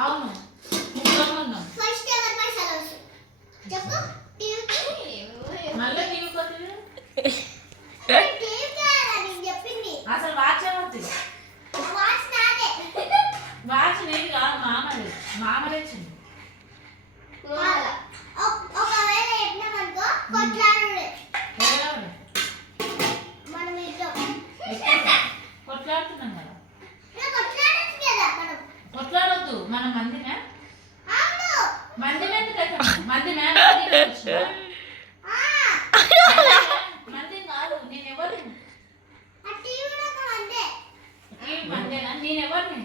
అవును. ఫస్ట్ ఎవరు పైసలు చెప్పు. మళ్ళీ టీవీ కొట్టింది అసలు వాచ్ నేను కాదు మామది. మామదే వద్దు మనం మందినా? మందిన? మందిన మంది కాదు నేనెవరు నేనెవరు